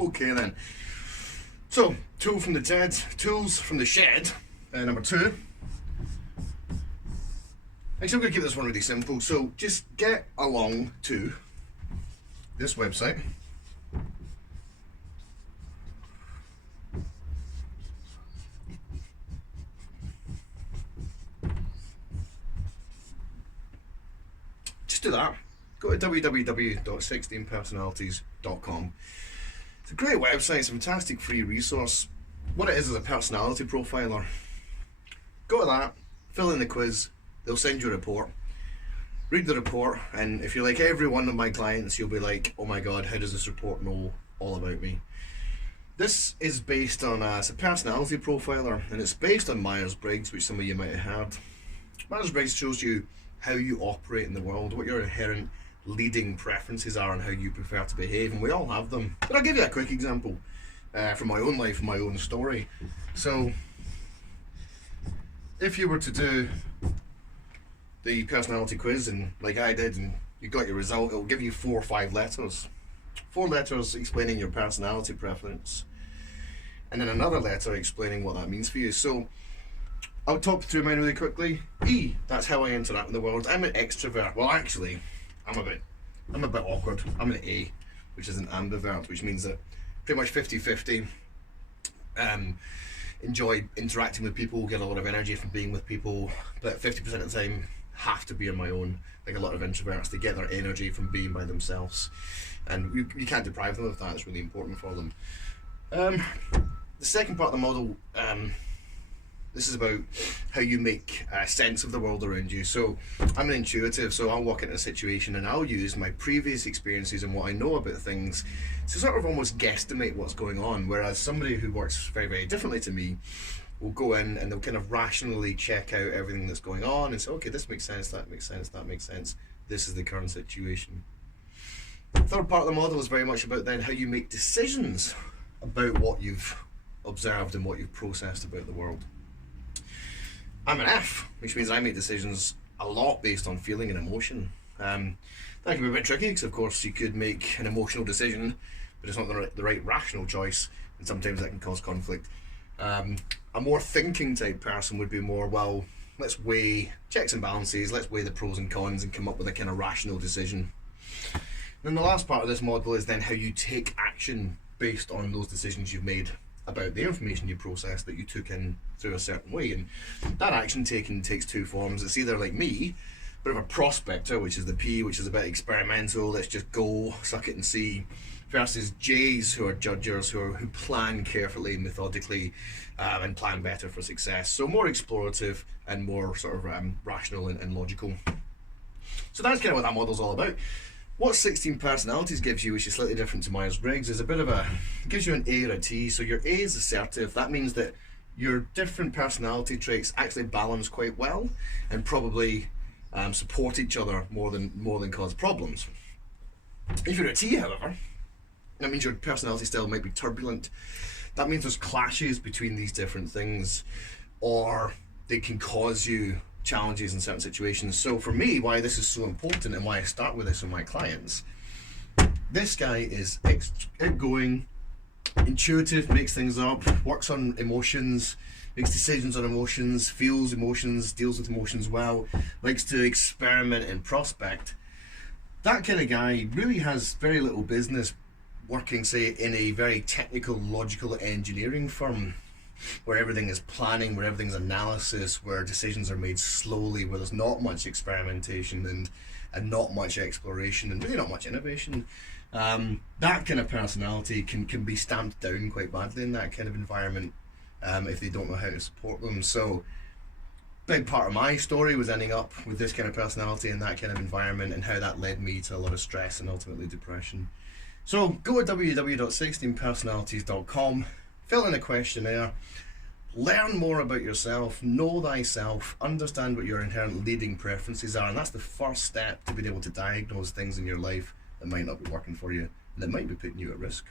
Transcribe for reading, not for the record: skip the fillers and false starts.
Okay then. So, tools from the shed. Number 2. Actually, I'm going to keep this one really simple. So, just get along to this website. Just do that. Go to www.16personalities.com. It's a great website, it's a fantastic free resource. What it is a personality profiler. Go to that, fill in the quiz, they'll send you a report. Read the report, and if you're like every one of my clients, you'll be like, oh my god, how does this report know all about me? This is based on it's a personality profiler, and it's based on Myers-Briggs, which some of you might have heard. Myers-Briggs shows you how you operate in the world, what your inherent leading preferences are and how you prefer to behave, and we all have them. But I'll give you a quick example from my own life, my own story. So if you were to do the personality quiz, and like I did, and you got your result, it'll give you 4 or 5 letters. 4 letters explaining your personality preference, and then another letter explaining what that means for you. So I'll talk through mine really quickly. E, that's how I interact with the world. I'm an extrovert. Well, actually, I'm a bit awkward. I'm an A, which is an ambivert, which means that pretty much 50-50. Enjoy interacting with people, get a lot of energy from being with people, but 50% of the time have to be on my own. Like a lot of introverts, they get their energy from being by themselves, and you can't deprive them of that. It's really important for them. The second part of the model, this is about how you make sense of the world around you. So I'm an intuitive, so I'll walk into a situation and I'll use my previous experiences and what I know about things to sort of almost guesstimate what's going on, whereas somebody who works very, very differently to me will go in and they'll kind of rationally check out everything that's going on and say, okay, this makes sense, that makes sense, that makes sense, this is the current situation. The third part of the model is very much about then how you make decisions about what you've observed and what you've processed about the world. I'm an F, which means I make decisions a lot based on feeling and emotion. That can be a bit tricky because, of course, you could make an emotional decision, but it's not the right rational choice, and sometimes that can cause conflict. A more thinking type person would be more, well, let's weigh checks and balances, let's weigh the pros and cons and come up with a kind of rational decision. And then the last part of this model is then how you take action based on those decisions you've made about the information you processed that you took in through a certain way. And that action taken takes 2 forms. It's either like me, a bit of a prospector, which is the P, which is a bit experimental, let's just go, suck it and see, versus J's, who are judgers, who plan carefully, methodically, and plan better for success. So more explorative and more sort of rational and logical. So that's kind of what that model's all about. What 16 personalities gives you, which is slightly different to Myers-Briggs, is a bit of it gives you an A or a T. So your A is assertive. That means that your different personality traits actually balance quite well and probably support each other more than cause problems. If you're a T, however, that means your personality style might be turbulent. That means there's clashes between these different things, or they can cause you challenges in certain situations. So for me, why this is so important and why I start with this with my clients, this guy is outgoing, intuitive, makes things up, works on emotions, makes decisions on emotions, feels emotions, deals with emotions well, likes to experiment and prospect. That kind of guy really has very little business working, say, in a very technical, logical engineering firm, where everything is planning, where everything's analysis, where decisions are made slowly, where there's not much experimentation and not much exploration and really not much innovation. That kind of personality can be stamped down quite badly in that kind of environment if they don't know how to support them. So big part of my story was ending up with this kind of personality in that kind of environment, and how that led me to a lot of stress and ultimately depression. So go to www.16personalities.com, fill in a questionnaire, learn more about yourself, know thyself, understand what your inherent leading preferences are, and that's the first step to being able to diagnose things in your life that might not be working for you and that might be putting you at risk.